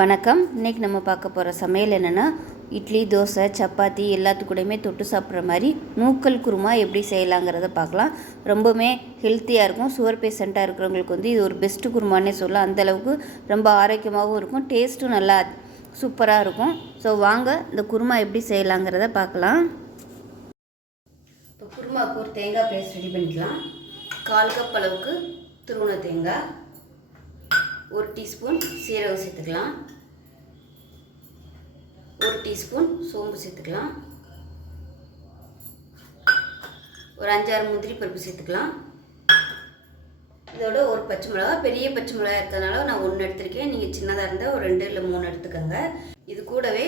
வணக்கம். இன்றைக்கி நம்ம பார்க்க போகிற சமையல் என்னென்னா, இட்லி, தோசை, சப்பாத்தி எல்லாத்துக்கூடையுமே தொட்டு சாப்பிட்ற மாதிரி நூக்கல் குருமா எப்படி செய்யலாங்கிறத பார்க்கலாம். ரொம்பவுமே ஹெல்த்தியாக இருக்கும். சுகர் பேஷண்ட்டாக இருக்கிறவங்களுக்கு இது ஒரு பெஸ்ட்டு குருமானே சொல்லலாம். அந்தளவுக்கு ரொம்ப ஆரோக்கியமாகவும் இருக்கும். டேஸ்ட்டும் நல்லா சூப்பராக இருக்கும். ஸோ வாங்க இந்த குருமா எப்படி செய்யலாங்கிறத பார்க்கலாம். இப்போ குருமாவுக்கு ஒரு தேங்காய் பேஸ்ட் ரெடி பண்ணிக்கலாம். 1/4 கப் அளவுக்கு துருவன தேங்காய், 1 டீஸ்பூன் சீரகம் சேர்த்துக்கலாம், 1 டீஸ்பூன் சோம்பு சேர்த்துக்கலாம், ஒரு 5-6 முந்திரி பருப்பு சேர்த்துக்கலாம். இதோட ஒரு பச்சை மிளகா, பெரிய பச்சை மிளகா இருக்கிறதுனால நான் 1 எடுத்திருக்கேன். நீங்கள் சின்னதாக இருந்தால் ஒரு 2 இல்லை 3 எடுத்துக்கோங்க. இது கூடவே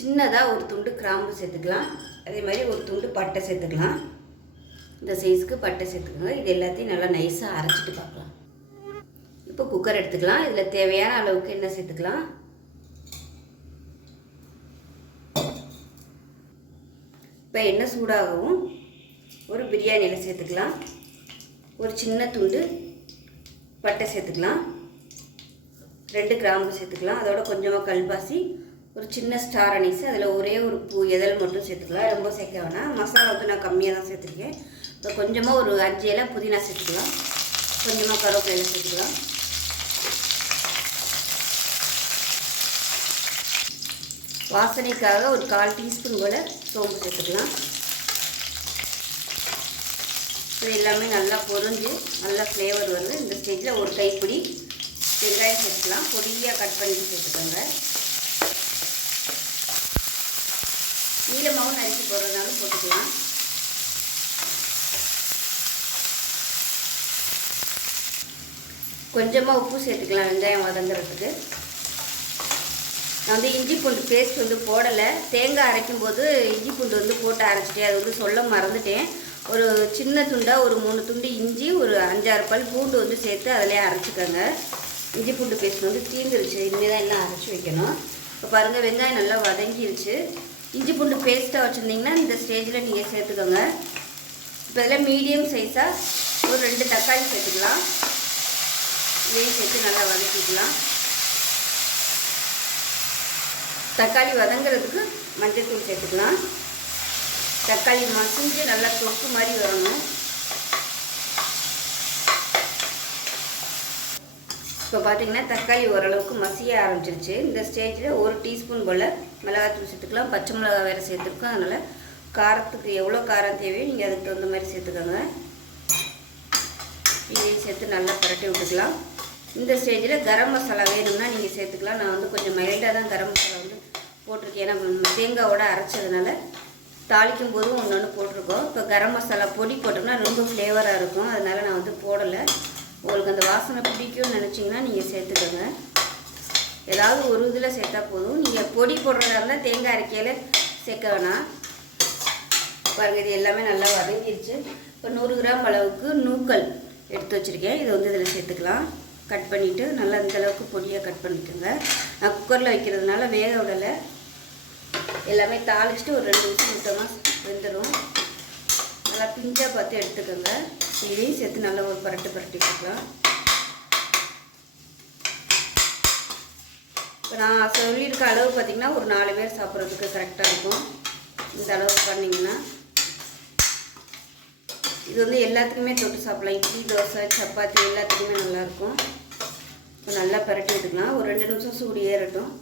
சின்னதாக ஒரு துண்டு கிராம்பு சேர்த்துக்கலாம். அதே மாதிரி ஒரு துண்டு பட்டை சேர்த்துக்கலாம். இந்த சைஸுக்கு பட்டை சேர்த்துக்கோங்க. இது எல்லாத்தையும் நல்லா நைஸாக அரைச்சிட்டு பார்க்கலாம். இப்போ குக்கர் எடுத்துக்கலாம். இதில் தேவையான அளவுக்கு எண்ணெய் சேர்த்துக்கலாம். இப்போ எண்ணெய் சூடாகவும் ஒரு பிரியாணி இலை சேர்த்துக்கலாம். ஒரு சின்ன துண்டு பட்டை சேர்த்துக்கலாம். 2 கிராம்பு சேர்த்துக்கலாம். அதோட கொஞ்சமாக கல்பாசி, ஒரு சின்ன ஸ்டார் அனீஸ், அதில் ஒரே ஒரு பூ எதழ் மட்டும் சேர்த்துக்கலாம். ரொம்ப சேர்க்க வேணாம். மசாலா நான் கம்மியாக தான் சேர்த்துருக்கேன். இப்போ கொஞ்சமாக ஒரு 5 இலை புதினா சேர்த்துக்கலாம். கொஞ்சமாக கருவேப்பிலை சேர்த்துக்கலாம். வாசனைக்காக ஒரு 1/4 டீஸ்பூன் போல் சோம்பு சேர்த்துக்கலாம். இது எல்லாமே நல்லா பொரிஞ்சு நல்லா ஃப்ளேவர் வருது. இந்த ஸ்டேஜில் ஒரு கைப்பிடி வெங்காயம் சேர்த்துக்கலாம். பொடியாக கட் பண்ணிட்டு சேர்த்துக்கோங்க. நீளமாகவும் நறுக்கி போடுறதுனாலும் போட்டுக்கலாம். கொஞ்சமாக உப்பு சேர்த்துக்கலாம் வெங்காயம் வதங்குறதுக்கு. நான் இஞ்சி பூண்டு பேஸ்ட் போடலை. தேங்காய் அரைக்கும் போது இஞ்சி பூண்டு போட்டு அரைச்சிட்டேன். அது சொல்ல மறந்துட்டேன். ஒரு சின்ன துண்டாக ஒரு 3 துண்டு இஞ்சி, ஒரு 5-6 பல் பூண்டு சேர்த்து அதிலே அரைச்சிக்கோங்க. இஞ்சி பூண்டு பேஸ்ட் தீந்துருச்சு. இனிமேல் தான் எல்லாம் அரைச்சி வைக்கணும். இப்போ பாருங்கள், வெங்காயம் நல்லா வதங்கிருச்சு. இஞ்சி பூண்டு பேஸ்ட்டாக வச்சுருந்தீங்கன்னா இந்த ஸ்டேஜில் நீங்கள் சேர்த்துக்கோங்க. இப்போ இதில் மீடியம் சைஸாக ஒரு 2 தக்காளி சேர்த்துக்கலாம். இதையும் சேர்த்து நல்லா வதக்கிக்கலாம். தக்காளி வதங்கிறதுக்கு மஞ்சள்தூள் சேர்த்துக்கலாம். தக்காளி மசிஞ்சு நல்லா தொக்கு மாதிரி வரணும். இப்போ பார்த்தீங்கன்னா தக்காளி ஓரளவுக்கு மசிய ஆரம்பிச்சிருச்சு. இந்த ஸ்டேஜில் 1 டீஸ்பூன் போல் மிளகாத்தூள் சேர்த்துக்கலாம். பச்சை மிளகா வேறு சேர்த்துருக்கோம். அதனால் காரத்துக்கு எவ்வளோ காரம் தேவையோ நீங்கள் அதுக்கு தகுந்த மாதிரி சேர்த்துக்கோங்க. இதையும் சேர்த்து நல்லா புரட்டி விட்டுக்கலாம். இந்த ஸ்டேஜில் கரம் மசாலா வேணும்னா நீங்கள் சேர்த்துக்கலாம். நான் கொஞ்சம் மைல்டாக தான் கரம் மசாலா போட்டிருக்கேன். ஏன்னா தேங்காயோட அரைச்சதுனால தாளிக்கும் போதும் ஒன்று போட்டிருக்கோம். இப்போ கரம் மசாலா பொடி போட்டோம்னா ரொம்ப ஃப்ளேவராக இருக்கும். அதனால் நான் போடலை. உங்களுக்கு அந்த வாசனை பிடிக்கும்னு நினச்சிங்கன்னா நீங்கள் சேர்த்துக்கோங்க. ஏதாவது ஒரு இதில் சேர்த்தா போதும். நீங்கள் பொடி போடுறதா இருந்தால் தேங்காய் அரைக்கையில் சேர்க்க வேணாம். பாருங்கள், இது எல்லாமே நல்லா வதங்கிடுச்சு. இப்போ 100 கிராம் அளவுக்கு நூக்கல் எடுத்து வச்சுருக்கேன். இதை இதில் சேர்த்துக்கலாம். கட் பண்ணிவிட்டு நல்லா இந்தளவுக்கு பொடியாக கட் பண்ணிக்கோங்க. நான் குக்கரில் வைக்கிறதுனால வேக விடலை. எல்லாமே தாளிச்சிட்டு ஒரு 2 நிமிஷம் விட்டோம்னா வெந்துடும். நல்லா பிஞ்சாக பார்த்து எடுத்துக்கோங்க. இதையும் சேர்த்து நல்லா ஒரு புரட்டி வச்சுக்கலாம். இப்போ நான் சொல்லியிருக்க அளவு பார்த்திங்கன்னா ஒரு 4 பேர் சாப்பிட்றதுக்கு கரெக்டாக இருக்கும். இந்த அளவுக்கு பண்ணிங்கன்னா இது எல்லாத்துக்குமே தொட்டு சாப்பிடலாம். இட்லி, தோசை, சப்பாத்தி எல்லாத்துக்குமே நல்லாயிருக்கும். இப்போ நல்லா பரட்டி விட்டுக்கலாம். ஒரு 2 நிமிஷம் சூடு ஏறட்டும்.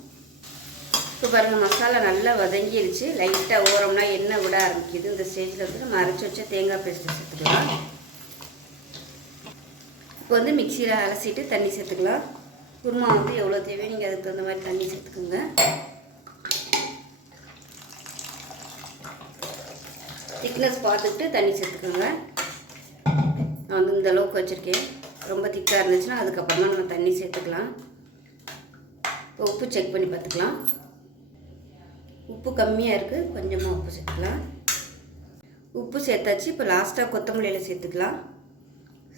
இப்போ பாருங்கள், மசாலா நல்லா வதங்கிடுச்சு. லைட்டாக ஓரம்னா எண்ணெய் விட ஆரம்பிக்குது. இந்த ஸ்டேஜில் நம்ம அரைச்சி வச்ச தேங்காய் பேஸ்ட்டு சேர்த்துக்கலாம். இப்போ மிக்சியில் அலசிட்டு தண்ணி சேர்த்துக்கலாம். குருமா எவ்வளோ தேவையோ நீங்கள் அதுக்கு தகுந்த மாதிரி தண்ணி சேர்த்துக்கோங்க. திக்னஸ் பார்த்துக்கிட்டு தண்ணி சேர்த்துக்கோங்க. நான் இந்த அளவுக்கு வச்சுருக்கேன். ரொம்ப திக்காக இருந்துச்சுன்னா அதுக்கப்புறமா நம்ம தண்ணி சேர்த்துக்கலாம். இப்போ உப்பு செக் பண்ணி பார்த்துக்கலாம். உப்பு கம்மியாக இருக்குது. கொஞ்சமாக உப்பு சேர்த்துக்கலாம். உப்பு சேர்த்தாச்சு. இப்போ லாஸ்ட்டாக கொத்தமல்லியில் சேர்த்துக்கலாம்.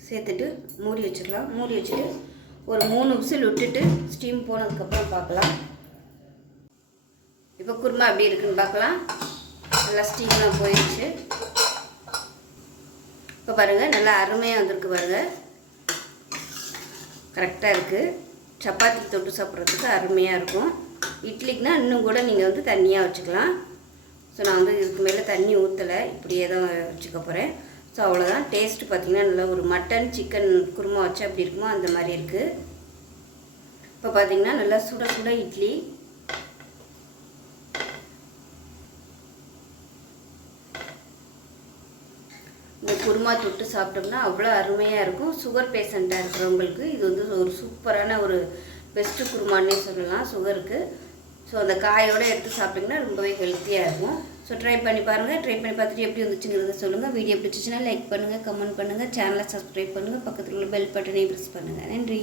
சேர்த்துட்டு மூடி வச்சுக்கலாம். மூடி வச்சுட்டு ஒரு 3 விசில் விட்டுட்டு ஸ்டீம் போனதுக்கப்புறம் பார்க்கலாம். இப்போ குருமா எப்படி இருக்குன்னு பார்க்கலாம். நல்லா ஸ்டீம்லாம் போயிடுச்சு. இப்போ பாருங்கள், நல்லா அருமையாக வந்திருக்கு பாருங்கள். கரெக்டாக இருக்குது. சப்பாத்திக்கு தொட்டு சாப்பிட்றதுக்கு அருமையாக இருக்கும். இட்லிக்குனா இன்னும் கூட நீங்கள் வந்து தண்ணியாக வச்சுக்கலாம். ஸோ நான் வந்து இதுக்கு மேலே தண்ணி ஊற்றலை, இப்படியே தான் வச்சுக்க போகிறேன். ஸோ அவ்வளோதான். டேஸ்ட்டு பார்த்திங்கன்னா நல்லா ஒரு மட்டன் சிக்கன் குருமா வச்சு அப்படி இருக்குமோ அந்த மாதிரி இருக்குது. இப்போ பார்த்திங்கன்னா நல்லா சுட சுட இட்லி. இந்த குருமா தொட்டு சாப்பிட்டோம்னா அவ்வளோ அருமையாக இருக்கும். சுகர் பேஷண்ட்டாக இருக்கிறவங்களுக்கு இது வந்து ஒரு சூப்பரான ஒரு பெஸ்ட்டு குருமானே சொல்லலாம் சுகருக்கு. ஸோ அந்த காயோடு எடுத்து சாப்பிட்டிங்கன்னா ரொம்பவே ஹெல்த்தியாக இருக்கும். ஸோ ட்ரை பண்ணி பாருங்கள். ட்ரை பண்ணி பார்த்துட்டு எப்படி வந்துச்சுங்கிறத சொல்லுங்கள். வீடியோ பிடிச்சிச்சின்னா லைக் பண்ணுங்கள், கமெண்ட் பண்ணுங்கள், சேனலை சப்ஸ்கிரைப் பண்ணுங்கள், பக்கத்தில் உள்ள பெல் பட்டனை ப்ரெஸ் பண்ணுங்கள். நன்றி.